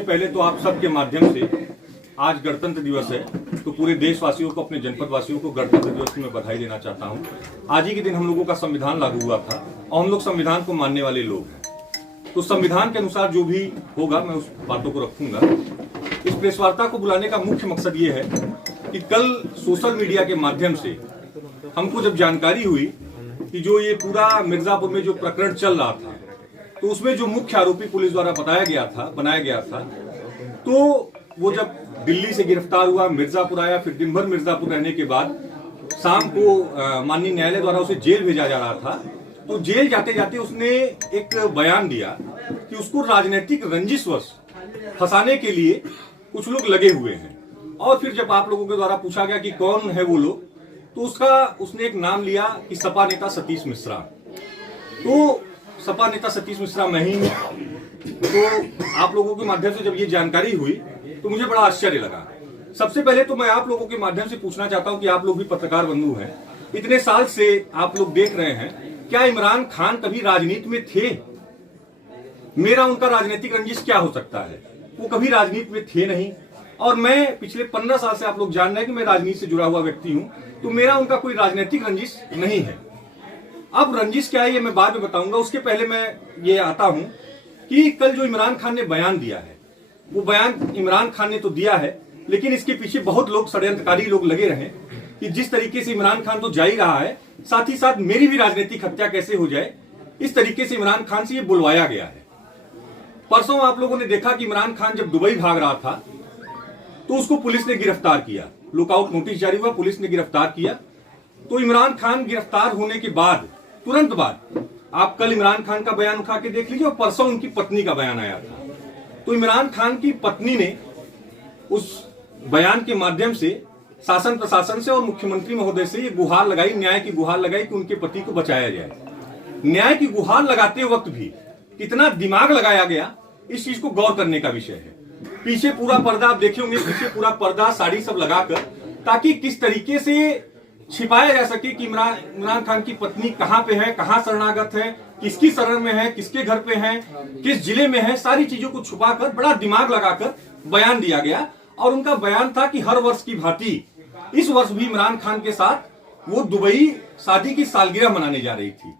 सबसे पहले तो आप सबके माध्यम से आज गणतंत्र दिवस है, तो पूरे देशवासियों को, अपने जनपद वासियों को गणतंत्र दिवस की मैं बधाई देना चाहता हूं। आज ही के दिन हम लोगों का संविधान लागू हुआ था और हम लोग संविधान को मानने वाले लोग हैं, तो संविधान के अनुसार जो भी होगा मैं उस बातों को रखूंगा। इस प्रेस वार्ता को बुलाने का मुख्य मकसद ये है कि कल सोशल मीडिया के माध्यम से हमको जब जानकारी हुई कि जो ये पूरा मिर्जापुर में जो प्रकरण चल रहा था, तो उसमें जो मुख्य आरोपी पुलिस द्वारा बनाया गया था, तो वो जब दिल्ली से गिरफ्तार हुआ, मिर्जापुर आया, फिर दिन भर मिर्जापुर रहने के बाद शाम को माननीय न्यायालय द्वारा उसे जेल भेजा जा रहा था। तो जेल जाते जाते उसने एक बयान दिया कि उसको राजनीतिक रंजिशवश फंसाने के लिए कुछ लोग लगे हुए हैं। और फिर जब आप लोगों के द्वारा पूछा गया कि कौन है वो लोग, तो उसने एक नाम लिया कि सपा नेता सतीश मिश्रा। तो सपा नेता सतीश मिश्रा मैं ही हूं। तो आप लोगों के माध्यम से जब ये जानकारी हुई तो मुझे बड़ा आश्चर्य लगा। सबसे पहले तो मैं आप लोगों के माध्यम से पूछना चाहता हूं कि आप लोग भी पत्रकार बंधु हैं, इतने साल से आप लोग देख रहे हैं, क्या इमरान खान कभी राजनीति में थे? मेरा उनका राजनीतिक रंजिश क्या हो सकता है? वो कभी राजनीति में थे नहीं। और मैं पिछले 15 साल से, आप लोग जान रहे हैं कि मैं राजनीति से जुड़ा हुआ व्यक्ति हूं, तो मेरा उनका कोई राजनीतिक रंजिश नहीं है। अब रंजिश क्या है ये मैं बाद में बताऊंगा। उसके पहले मैं ये आता हूं कि कल जो इमरान खान ने बयान दिया है, वो बयान इमरान खान ने तो दिया है, लेकिन इसके पीछे बहुत लोग, षड्यंत्रकारी लोग लगे रहे कि जिस तरीके से इमरान खान तो जा ही रहा है, साथ ही साथ मेरी भी राजनीतिक हत्या कैसे हो जाए, इस तरीके से इमरान खान से ये बुलवाया गया है। परसों आप लोगों ने देखा कि इमरान खान जब दुबई भाग रहा था तो उसको पुलिस ने गिरफ्तार किया, लुकआउट नोटिस जारी हुआ, पुलिस ने गिरफ्तार किया। तो इमरान खान गिरफ्तार होने के बाद, तुरंत बाद, आप कल इमरान खान का बयान उठा के देख लीजिए और परसों उनकी पत्नी का बयान आया था। तो इमरान खान की पत्नी ने उस बयान के माध्यम से शासन प्रशासन से और मुख्यमंत्री महोदय से ये गुहार लगाई, न्याय की गुहार लगाई कि उनके पति को बचाया जाए। न्याय की गुहार लगाते वक्त भी कितना दिमाग लगाया गया, इस चीज को गौर करने का विषय है। पीछे पूरा पर्दा आप देखे होंगे, पीछे पूरा पर्दा, साड़ी सब लगाकर, ताकि किस तरीके से छिपाया जा सके कि इमरान खान की पत्नी कहां पे है, कहां शरणागत है, किसकी शरण में है, किसके घर पे है, किस जिले में है, सारी चीजों को छुपाकर बड़ा दिमाग लगाकर बयान दिया गया। और उनका बयान था कि हर वर्ष की भांति इस वर्ष भी इमरान खान के साथ वो दुबई शादी की सालगिरह मनाने जा रही थी।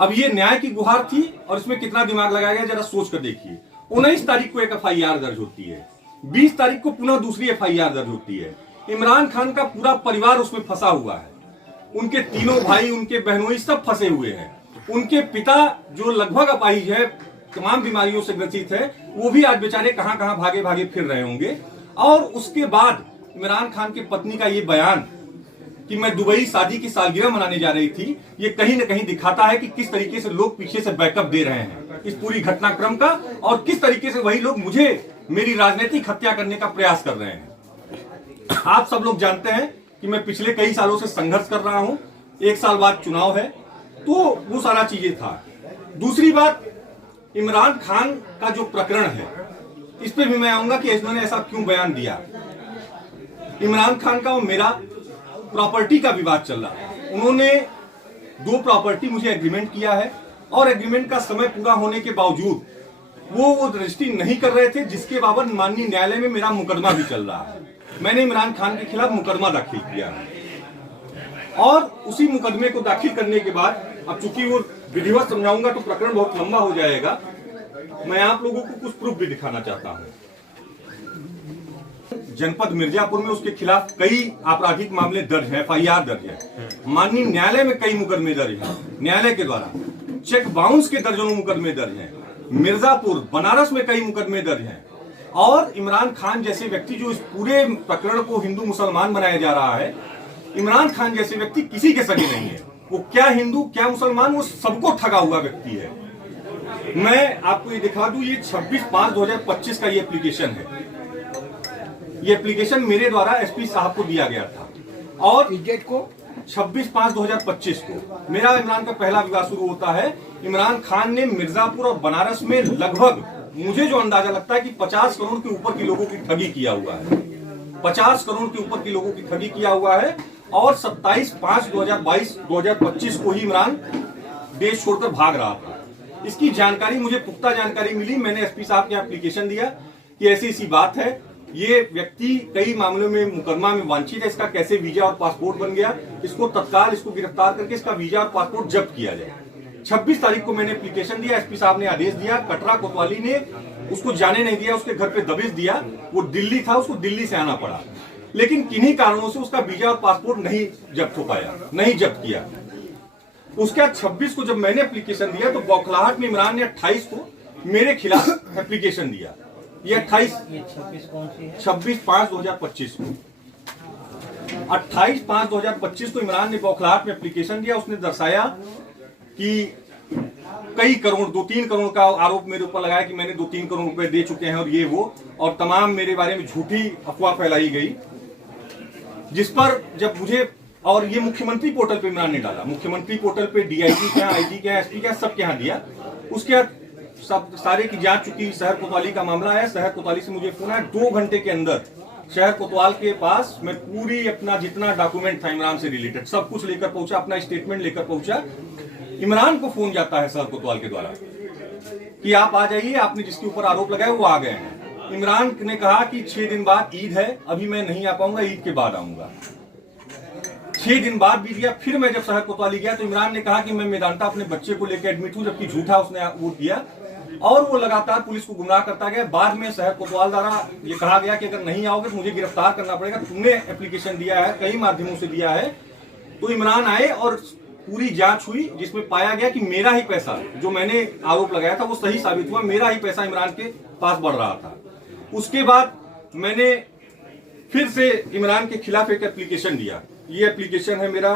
अब ये न्याय की गुहार थी और इसमें कितना दिमाग लगाया गया, जरा सोच कर देखिए। 19 तारीख को एक FIR दर्ज होती है, 20 तारीख को पुनः दूसरी FIR दर्ज होती है। इमरान खान का पूरा परिवार उसमें फंसा हुआ है, उनके तीनों भाई, उनके बहनोई सब फंसे हुए हैं। उनके पिता जो लगभग अपाहिज है, तमाम बीमारियों से ग्रसित है, वो भी आज बेचारे कहां कहां भागे भागे फिर रहे होंगे। और उसके बाद इमरान खान की पत्नी का ये बयान कि मैं दुबई शादी की सालगिरह मनाने जा रही थी, ये कहीं ना कहीं दिखाता है कि किस तरीके से लोग पीछे से बैकअप दे रहे हैं इस पूरी घटनाक्रम का, और किस तरीके से वही लोग मुझे, मेरी राजनीतिक हत्या करने का प्रयास कर रहे हैं। आप सब लोग जानते हैं कि मैं पिछले कई सालों से संघर्ष कर रहा हूं, 1 साल बाद चुनाव है, तो वो सारा चीजें था। दूसरी बात, इमरान खान का जो प्रकरण है, इस पर भी मैं आऊंगा कि इन्होंने ऐसा क्यों बयान दिया। इमरान खान का और मेरा प्रॉपर्टी का विवाद चल रहा है। उन्होंने 2 प्रॉपर्टी मुझे एग्रीमेंट किया है और एग्रीमेंट का समय पूरा होने के बावजूद वो रजिस्ट्री नहीं कर रहे थे, जिसके बाबत माननीय न्यायालय में मेरा मुकदमा भी चल रहा है। मैंने इमरान खान के खिलाफ मुकदमा दाखिल किया है और उसी मुकदमे को दाखिल करने के बाद, अब चूंकि वो विधिवत समझाऊंगा तो प्रकरण बहुत लंबा हो जाएगा, मैं आप लोगों को कुछ प्रूफ भी दिखाना चाहता हूं। जनपद मिर्जापुर में उसके खिलाफ कई आपराधिक मामले दर्ज है, FIR दर्ज है, माननीय न्यायालय में कई मुकदमे दर्ज है, न्यायालय के द्वारा चेक बाउंस के दर्जनों मुकदमे दर्ज हैं, मिर्जापुर, बनारस में कई मुकदमे दर्ज हैं। और इमरान खान जैसे व्यक्ति जो इस पूरे प्रकरण को हिंदू मुसलमान बनाया जा रहा है, इमरान खान जैसे व्यक्ति किसी के सगे नहीं है। वो क्या हिंदू क्या मुसलमान, वो सबको ठगा हुआ व्यक्ति है। मैं आपको ये दिखा दूं, ये 26/5/2025 का ये एप्लीकेशन है। ये एप्लीकेशन मेरे द्वारा SP साहब को दिया गया था और 26/5/2025 को मेरा इमरान का पहला विवाद शुरू होता है। इमरान खान ने मिर्जापुर और बनारस में लगभग, मुझे जो अंदाजा लगता है कि 50 करोड़ के ऊपर के लोगों की ठगी किया हुआ है, 50 करोड़ के ऊपर के लोगों की ठगी किया हुआ है। और 27/5/2022-2025 को ही इमरान देश छोड़कर भाग रहा था। इसकी जानकारी मुझे पुख्ता जानकारी मिली। मैंने एसपी साहब के एप्लीकेशन दिया कि ऐसी ऐसी बात है, ये व्यक्ति कई मामलों में मुकदमा में वांछित है, इसका कैसे वीजा और पासपोर्ट बन गया, इसको तत्काल इसको गिरफ्तार करके इसका वीजा और पासपोर्ट जब्त किया जाए। 26 तारीख को मैंने एप्लीकेशन दिया, एसपी साहब ने आदेश दिया, कटरा कोतवाली ने उसको जाने नहीं दिया, उसके घर पे दबिश दिया। वो दिल्ली था, उसको दिल्ली से आना पड़ा, लेकिन किन्हीं कारणों से उसका वीजा और पासपोर्ट नहीं जब्त हो पाया, नहीं जब्त किया। उसके बाद 26 को जब मैंने एप्लीकेशन दिया तो बौखलाहट में इमरान ने 28 को मेरे खिलाफ एप्लीकेशन दिया। ये 26/5/2025 को 28/5/2025 को इमरान ने बौखलाहट में एप्लीकेशन दिया। उसने दर्शाया कि कई करोड़, 2-3 करोड़ का आरोप मेरे ऊपर लगाया कि मैंने 2-3 करोड़ रुपए दे चुके हैं और ये वो, और तमाम मेरे बारे में झूठी अफवाह फैलाई गई, जिस पर जब मुझे, और ये मुख्यमंत्री पोर्टल पे इमरान ने डाला, मुख्यमंत्री पोर्टल पे डीआईजी के यहाँ, आईजी के यहाँ, एसपी के यहाँ, सबके यहाँ दिया। उसके बाद सब सारे की जांच चुकी, शहर कोतवाली का मामला है, शहर कोतवाली से मुझे फोन आया, 2 घंटे के अंदर शहर कोतवाल के पास मैं पूरी अपना जितना डॉक्यूमेंट था इमरान से रिलेटेड सब कुछ लेकर पहुंचा, अपना स्टेटमेंट लेकर पहुंचा। इमरान को फोन जाता है शहर कोतवाल के द्वारा कि आप आ जाइए, आपने जिसके ऊपर आरोप लगाया वो आ गए हैं। इमरान ने कहा कि 6 दिन बाद ईद है, अभी मैं नहीं आ पाऊंगा, ईद के बाद आऊंगा। 6 दिन बाद बीत गया। फिर मैं जब शहर कोतवाली गया तो इमरान ने कहा कि मैं मेदांता अपने बच्चे को लेकर एडमिट हूं, जबकि झूठा उसने वो किया, और वो लगातार पुलिस को गुमराह करता गया। बाद में शहर कोतवाल द्वारा ये कहा गया कि अगर नहीं आओगे तो मुझे गिरफ्तार करना पड़ेगा, तुमने एप्लीकेशन दिया है, कई माध्यमों से दिया है। तो इमरान आए और पूरी जांच हुई, जिसमें पाया गया कि मेरा ही पैसा, जो मैंने आरोप लगाया था वो सही साबित हुआ, मेरा ही पैसा इमरान के पास बढ़ रहा था। उसके बाद मैंने फिर से इमरान के खिलाफ एक एप्लीकेशन दिया। ये एप्लीकेशन है मेरा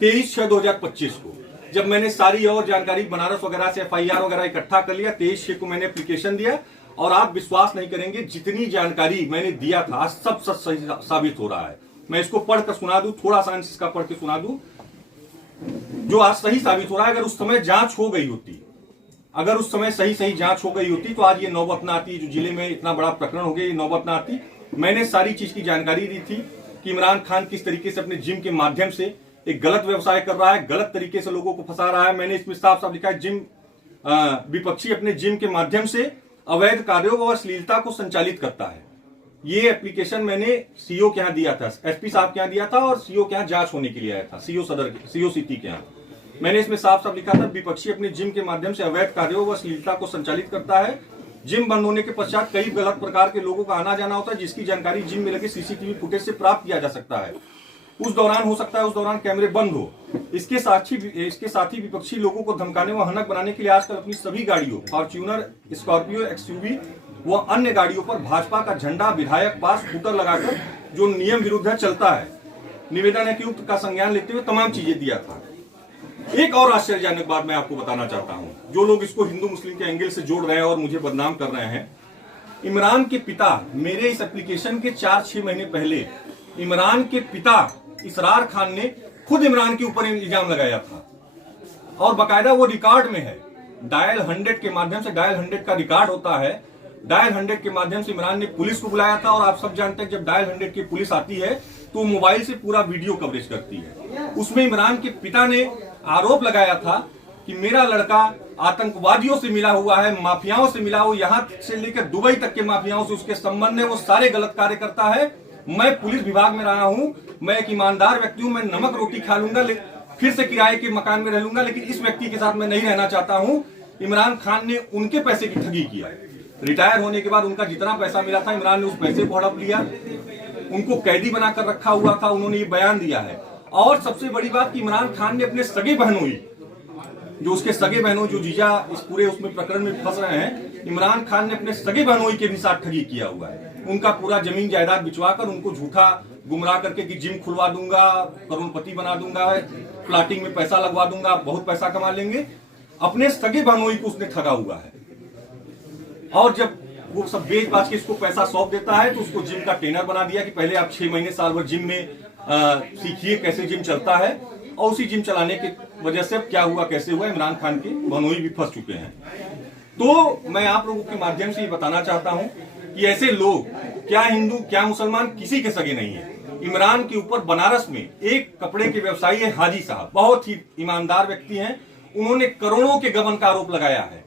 23/6/2025 को, जब मैंने सारी और जानकारी बनारस वगैरह से एफआईआर वगैरह इकट्ठा कर लिया। 23/6 को मैंने एप्लीकेशन दिया, और आप विश्वास नहीं करेंगे जितनी जानकारी मैंने दिया था सब सच सही साबित हो रहा है। मैं इसको पढ़कर सुना दूं, थोड़ा सा इसका पढ़ के सुना दूं, जो आज सही साबित हो रहा है। अगर उस समय जांच हो गई होती, अगर उस समय सही जांच हो गई होती तो आज ये नौबत ना आती, जो जिले में इतना बड़ा प्रकरण हो गया, ये नौबत ना आती। मैंने सारी चीज की जानकारी दी थी कि इमरान खान किस तरीके से अपने जिम के माध्यम से एक गलत व्यवसाय कर रहा है, गलत तरीके से लोगों को फंसा रहा है। मैंने इसमें साफ साफ लिखा है, जिम विपक्षी अपने जिम के माध्यम से अवैध कार्यों व अश्लीलता को संचालित करता है। ये एप्लीकेशन मैंने सीओ के यहाँ दिया था, एसपी साहब के यहाँ दिया था, और सीओ के यहाँ जांच होने के लिए आया था, सीओ सदर, सीओ सिटी के यहाँ। मैंने इसमें साफ साफ लिखा था, विपक्षी अपने जिम के माध्यम से अवैध कार्यों व अश्लीलता को संचालित करता है। जिम बंद होने के पश्चात कई गलत प्रकार के लोगों का आना जाना होता है, जिसकी जानकारी जिम में लगे सीसीटीवी फुटेज से प्राप्त किया जा सकता है। उस दौरान हो सकता है उस दौरान कैमरे बंद हो। इसके साथ ही विपक्षी लोगों को धमकाने व हनक बनाने के लिए आजकल अपनी सभी गाड़ियों, फॉर्च्यूनर, स्कॉर्पियो, एक्सयूवी व अन्य गाड़ियों पर भाजपा का झंडा, विधायक पास, स्कूटर लगाकर जो नियम विरुद्ध है चलता है। निवेदन है कि उक्त का संज्ञान लेते हुए तमाम चीजें दिया था। एक और आश्चर्यजनक बात मैं आपको बताना चाहता हूं, जो लोग इसको हिंदू मुस्लिम के एंगल से जोड़ रहे हैं और मुझे बदनाम कर रहे हैं। इमरान के पिता, मेरे इस एप्लीकेशन के 4-6 महीने पहले इमरान के पिता इसरार खान ने खुद इमरान के ऊपर इल्जाम लगाया था, और बाकायदा वो रिकॉर्ड में है। डायल 100 के माध्यम से, डायल 100 का रिकॉर्ड होता है, डायल 100 के माध्यम से इमरान ने पुलिस को बुलाया था। और आप सब जानते हैं जब डायल 100 की पुलिस आती है तो मोबाइल से पूरा वीडियो कवरेज करती है। उसमें इमरान के पिता ने आरोप लगाया था कि मेरा लड़का आतंकवादियों से मिला हुआ है, माफियाओं से मिला हुआ, यहां से लेकर दुबई तक के माफियाओं से उसके संबंध है, वो सारे गलत कार्य करता है। मैं पुलिस विभाग में रहा हूं, मैं एक ईमानदार व्यक्ति हूं, मैं नमक रोटी खा लूंगा, फिर से किराए के मकान में रह लूंगा, लेकिन इस व्यक्ति के साथ मैं नहीं रहना चाहता हूं। इमरान खान ने उनके पैसे की ठगी किया। रिटायर होने के बाद उनका जितना पैसा मिला था इमरान ने उस पैसे को हड़प लिया, उनको कैदी बनाकर रखा हुआ था, उन्होंने ये बयान दिया है। और सबसे बड़ी बात कि इमरान खान ने अपने सगे बहनोई, जो उसके सगे बहनोई, जो जीजा इस पूरे उसमें प्रकरण में फंस रहे हैं, इमरान खान ने अपने सगे बहनोई के भी साथ ठगी किया हुआ है। उनका पूरा जमीन जायदाद बिचवाकर उनको झूठा गुमराह करके कि जिम खुलवा दूंगा, करोड़पति बना दूंगा, प्लाटिंग में पैसा लगवा दूंगा, बहुत पैसा कमा लेंगे, अपने सगे बहनोई को उसने ठगा हुआ है। और जब वो सब बेच बाच के इसको पैसा सौंप देता है तो उसको जिम का ट्रेनर बना दिया कि पहले आप 6 महीने साल भर जिम में सीखिए कैसे जिम चलता है। और उसी जिम चलाने की वजह से अब क्या हुआ, कैसे हुआ, इमरान खान के बहनोई भी फंस चुके हैं। तो मैं आप लोगों के माध्यम से ये बताना चाहता हूं कि ऐसे लोग, क्या हिंदू क्या मुसलमान, किसी के सगे नहीं है। इमरान के ऊपर बनारस में एक कपड़े के व्यवसायी है हाजी साहब, बहुत ही ईमानदार व्यक्ति हैं, उन्होंने करोड़ों के गबन का आरोप लगाया है,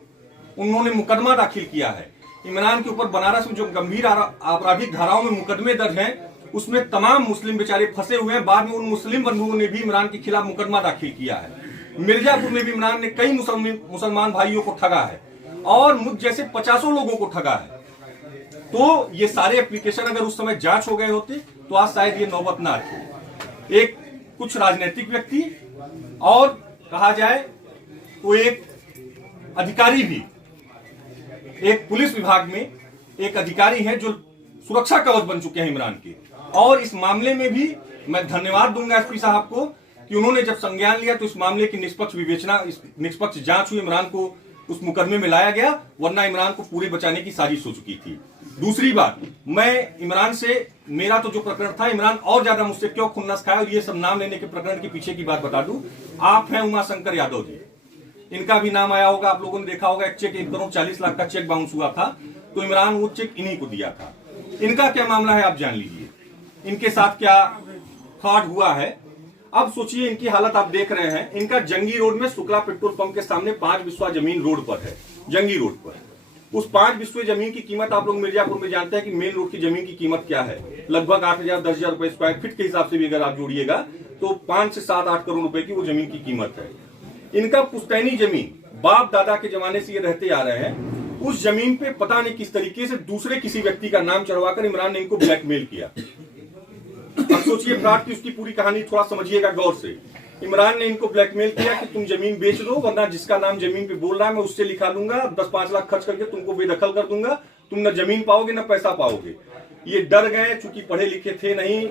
उन्होंने मुकदमा दाखिल किया है। इमरान के ऊपर बनारस में जो गंभीर आपराधिक धाराओं में मुकदमे दर्ज हैं, उसमें तमाम मुस्लिम बेचारे फंसे हुए हैं। बाद में उन मुस्लिम बंधुओं ने भी इमरान के खिलाफ मुकदमा दाखिल किया है। मिर्जापुर में भी इमरान ने कई मुसलमान भाइयों को ठगा है और मुझ जैसे 50 लोगों को ठगा है। तो ये सारे एप्लीकेशन अगर उस समय जांच हो गए होते तो आज शायद ये नौबत ना आती। एक कुछ राजनीतिक व्यक्ति और कहा जाए तो एक अधिकारी भी, एक पुलिस विभाग में एक अधिकारी है जो सुरक्षा कवच बन चुके हैं इमरान के। और इस मामले में भी मैं धन्यवाद दूंगा एसपी साहब को कि उन्होंने जब संज्ञान लिया तो इस मामले की निष्पक्ष विवेचना, निष्पक्ष जांच हुई, इमरान को उस मुकदमे में लाया गया, वरना इमरान को पूरे बचाने की साजिश हो चुकी थी। दूसरी बात, मैं इमरान से, मेरा तो जो प्रकरण था, इमरान और ज्यादा मुझसे क्यों खुन्नस खाया, और ये सब नाम लेने के प्रकरण के पीछे की बात बता दूं। आप हैं उमाशंकर यादव जी, इनका भी नाम आया होगा, आप लोगों ने देखा होगा। एक चेक 1,40,00,000 का चेक बाउंस हुआ था, तो इमरान वो चेक इन्हीं को दिया था। इनका क्या मामला है आप जान लीजिए, इनके साथ क्या फ्रॉड हुआ है। अब सोचिए, इनकी हालत आप देख रहे हैं। इनका जंगी रोड में शुक्ला पेट्रोल पंप के सामने 5 बिस्वा जमीन रोड पर है, जंगी रोड पर। उस 5 बिस्वे जमीन की कीमत आप लोग मिर्जापुर में जानते हैं कि मेन रोड की जमीन की कीमत क्या है, लगभग 8,000-10,000 रुपए स्क्वायर फीट के हिसाब से भी अगर आप जोड़िएगा तो 5 से 7-8 करोड़ रुपए की वो जमीन की कीमत है। इनका पुश्तैनी जमीन, बाप दादा के जमाने से ये रहते आ रहे हैं। उस जमीन पे पता नहीं किस तरीके से दूसरे किसी व्यक्ति का नाम चढ़वाकर इमरान ने इनको ब्लैकमेल किया। अब सोचिए फ्रॉड की उसकी पूरी कहानी थोड़ा समझिएगा गौर से। इमरान ने इनको ब्लैकमेल किया कि तुम जमीन बेच दो, वरना जिसका नाम जमीन पे बोल रहा है मैं उससे लिखा लूंगा, 10-5 लाख खर्च करके तुमको बेदखल कर दूंगा, तुम न जमीन पाओगे न पैसा पाओगे। ये डर गए, चूंकि पढ़े लिखे थे नहीं,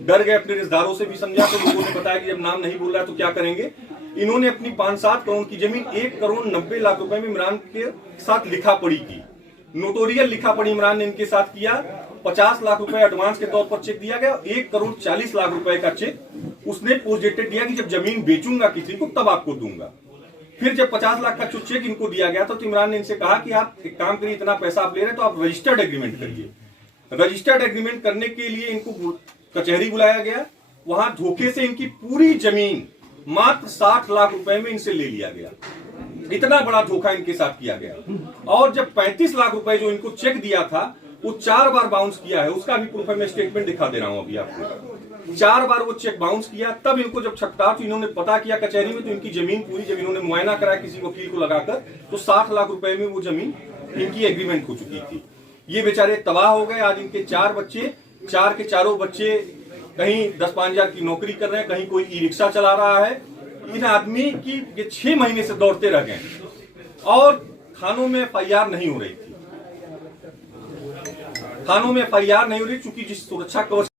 डर गए। अपने रिश्तेदारों से भी समझा तो लोगों ने बताया कि जब नाम नहीं बोल रहा है तो क्या करेंगे। इन्होंने अपनी 5-7 करोड़ की जमीन 1,90,00,000 रुपए में इमरान के साथ लिखा पढ़ी की, नोटोरियल लिखा पढ़ी इमरान ने इनके साथ किया। 50 लाख रुपए एडवांस के तौर पर चेक दिया गया, 1,40,00,000 रुपए का चेक उसने पोस्ट डेटेड दिया कि जब जमीन बेचूंगा किसी को तब आपको दूंगा। फिर जब 50 लाख का चेक इनको दिया गया तो इमरान ने इनसे कहा कि आप एक काम करिए, इतना पैसा आप ले रहे हैं तो आप रजिस्टर्ड एग्रीमेंट करिए। रजिस्टर्ड एग्रीमेंट करने के लिए इनको कचहरी बुलाया गया, वहां धोखे से इनकी पूरी जमीन मात्र 60 लाख रुपए में इनसे ले लिया गया। इतना बड़ा धोखा इनके साथ किया गया। और जब 35 लाख रुपए जो इनको चेक दिया था वो 4 बार बाउंस किया है, उसका भी प्रूफ है, मैं स्टेटमेंट दिखा दे रहा हूं अभी आपको। 4 बार वो चेक बाउंस किया। तब इनको जब छटका तो इन्होंने पता किया कचहरी में, तो इनकी जमीन पूरी, जब इन्होंने मुआयना कराया किसी वकील को लगाकर, तो 60 लाख रुपए में वो जमीन इनकी एग्रीमेंट हो चुकी थी। ये बेचारे तबाह हो गए। आज इनके 4 बच्चे, 4 के चारों बच्चे कहीं 10-5 हजार की नौकरी कर रहे हैं, कहीं कोई ई रिक्शा चला रहा है। इन आदमी की ये 6 महीने से दौड़ते रह गए और थानों में FIR नहीं हो रही थी, थानों में FIR नहीं हो रही, चूंकि जिस सुरक्षा कवच